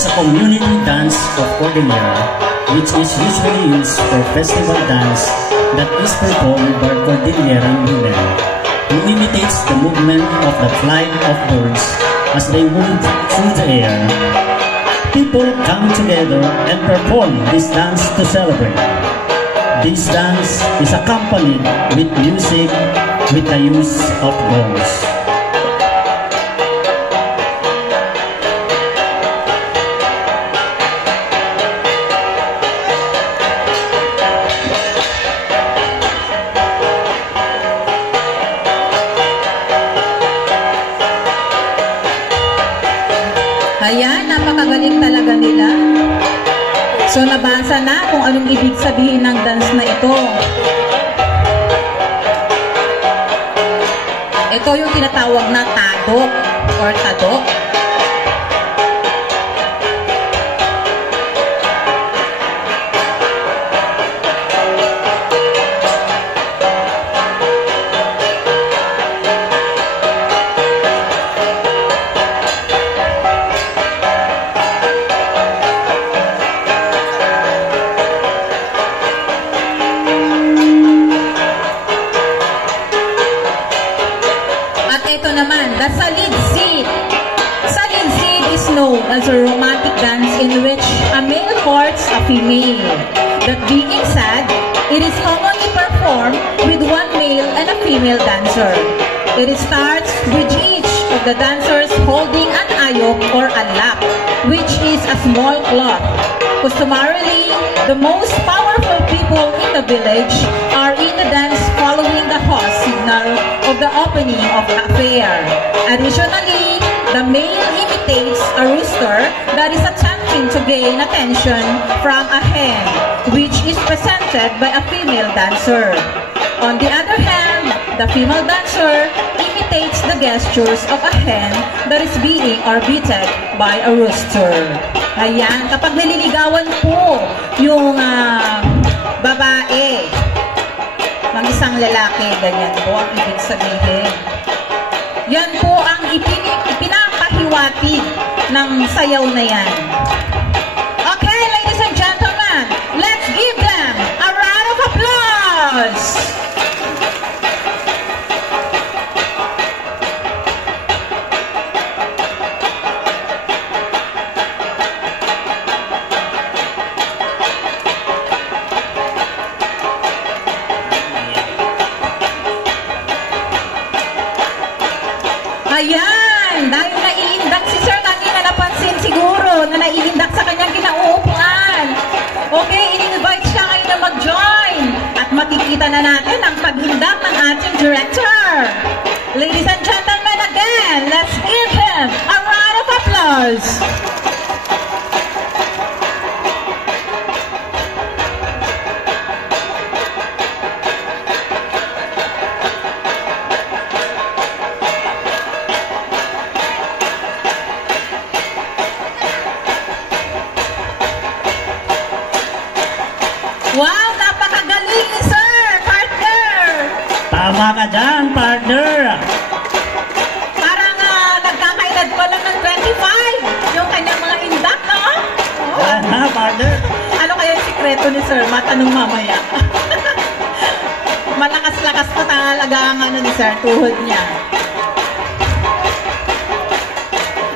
is a community dance of Cordillera, which is usually used for festival dance that is performed by Cordilleran women, who imitates the movement of the flight of birds as they move through the air. People come together and perform this dance to celebrate. This dance is accompanied with music with the use of gongs. Ayan, napakagaling talaga nila. So, nabasa na kung anong ibig sabihin ng dance na ito. Ito yung tinatawag na tadok or tadok. The Salid Seed. Salid Seed is known as a romantic dance in which a male courts a female. That being said, it is commonly performed with one male and a female dancer. It starts with each of the dancers holding an ayok or alak, which is a small cloth. Customarily, the most powerful people in the village are in the dance following the horse signal of the opening of the fair. Additionally, the male imitates a rooster that is attempting to gain attention from a hen, which is presented by a female dancer. On the other hand, the female dancer imitates the gestures of a hen that is being orbited by a rooster. Ayan, kapag nililigawan po yung babae ng isang lalaki, ganyan po ang ibig sabihin. Yan po ang ipinapahiwatig ng sayaw na yan. Okay, ladies and gentlemen, let's give them a round of applause! Ayan, dahil naiindak si Sir kanina, napansin siguro na naiindak sa kanyang kinauupuan. Okay, in-invite siya ngayon na mag-join at makikita na natin ang pag-indak ng ating director. Ladies and gentlemen, again, let's give him a round of applause. Wow, napakagaling ni Sir, partner! Tama ka dyan, partner! Parang nagkakaedad pa lang ng 25, yung kanyang mga indak, no? Oh. Aha, partner! Ano kaya yung sikreto ni Sir? Matanong mamaya. Malakas-lakas pa talaga ang ni Sir, tuhod niya.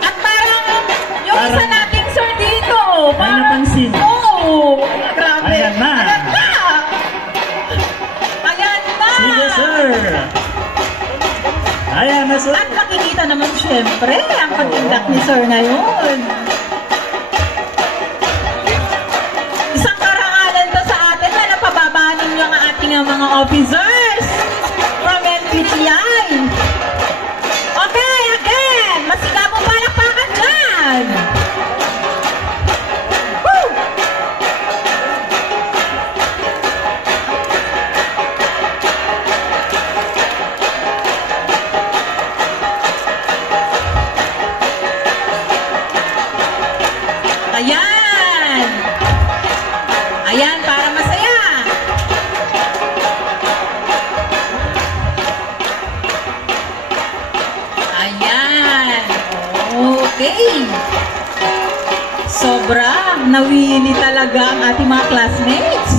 At parang yung isa nating Sir dito, May napansin. Oo, grabe. Ayan na. Ayan na. Ayan na. Sige, Sir! Ayan na, Sir! At makikita naman syempre ang pag-indak ni Sir ngayon. Isang karangalan to sa atin na napababa ninyo ang ating mga officers from NPTI. Okay, again, masigabong palakpakan dyan. Woo! Ayan! Ayan, para masaya! Ayan! Okay! Sobra, nawili talaga ang ating mga classmates.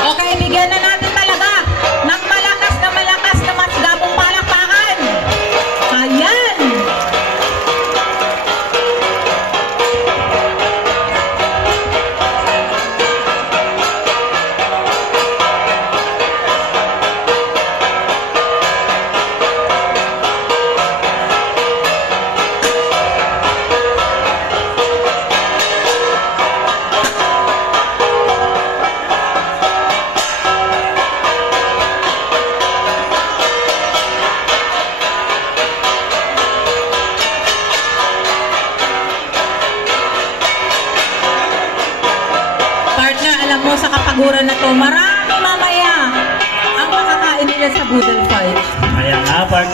Okay, bigyan na natin talaga ng malakas na mas gabong palakpakan. Ayan. Partner, alam mo sa kapaguran na to, marami mamaya ang makakain nila sa Boodle Fight. Kaya nga, partner.